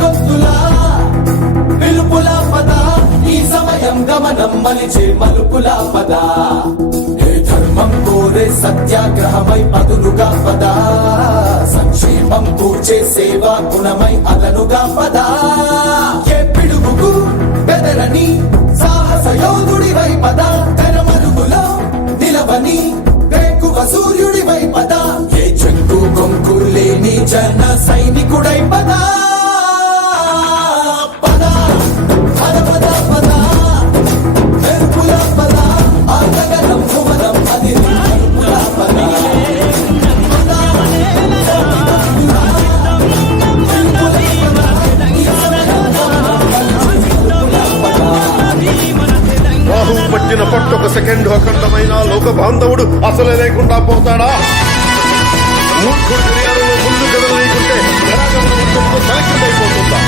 గొంతులా పిలుపులా పద ఈ సమయం గమనం మలిచే మలుపులా పద ఏ ధర్మం కోరే సత్యాగ్రహమై పదులుగా పద సంక్షేమం కూర్చే సేవా గుణమై అలనుగా పద ఏ పిడుగుకు బెదరని సాహస యోధుడివై పద తెరమరుగులో నిలవని వేకువ సూర్యుడివై పద ఏ చెంగు కొంకు లేని జన సైనికుడై పద పద పద పద పద మెరుపుల పద ఆగగనం భువనం అది మెరుపుల పద రాహు పట్టిన పట్టొక సెకండ్ అఖండమైన లోక బాంధవుడు అసలే లేకుండా పోతాడా? మూర్ఖుడు దుర్యాలలో ముందు కదలలేకుంటే తలకిందైపోతుందా?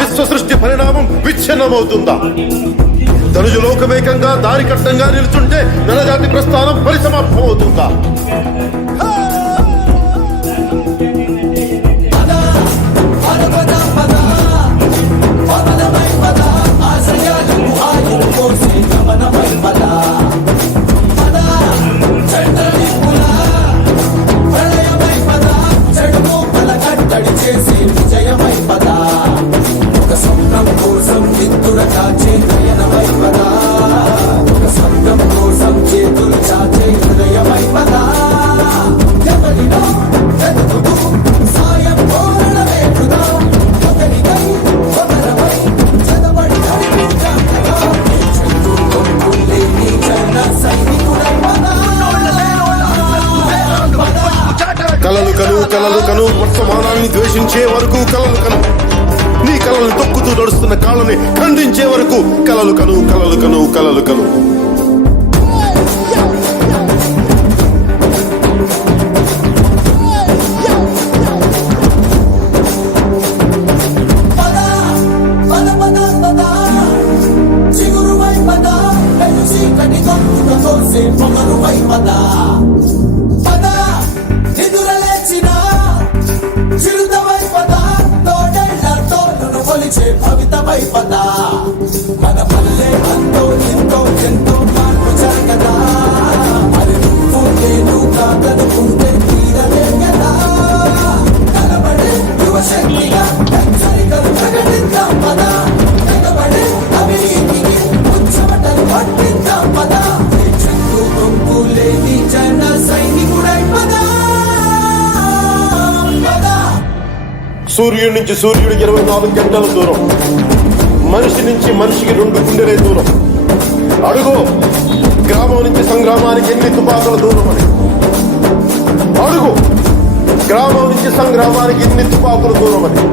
విశ్వ సృష్టి పరిణామం విచ్ఛిన్నమవుతుందా? ధనుజు లోకమేకంగా దారి కట్టంగా నిలుచుంటే నరజాతి ప్రస్థానం పరిసమాప్తమవుతుందా? విజయమై పద ఒక స్వప్నం కోసం విత్తుల కాచే నయనమై పద ఒక స్వప్నం కోసం చేతులు చాచే హృదయమై పద ఎవరినో వెతుకుతూ సాయం కోరడమే వృధా ఒకరికై ఒకరమై చదవడి చెట్టు కొమ్ములే నీ జన సైనికుడై పద కలలు కను కలలు కను వర్తమానాన్ని ద్వేషించే వరకు కలలు కను నీ కలలు తొక్కుతూ నడుస్తున్న కాళ్ళని ఖండించే వరకు కలలు కను కలలు కను కలలు కను చిగురువై పద కలిసి కటి గొంతుక తోసే పొగరువై పద భవితమై పద మన పల్లె అంతో ఎంతో ఎంతో మార్పు జరగదా మరి నువ్వు నేను కాదనుకుంటే తీరలే కదా కనబడే యువశక్తిగా హెచ్చరికలు ప్రకటిద్దాం పద తెగబడే అవినీతికి ఉచ్చమటలు పట్టిద్దాం పద చెట్టు కొంపు లేని జన సైనికుడై పద సూర్యుడి నుంచి సూర్యుడికి 24 గంటల దూరం, మనిషి నుంచి మనిషికి 2 గుండెలే దూరం. అడుగు గ్రామం నుంచి సంగ్రామానికి ఎన్ని తుపాకుల దూరం అని. అడుగు గ్రామం నుంచి సంగ్రామానికి ఎన్ని తుపాకుల దూరం అని.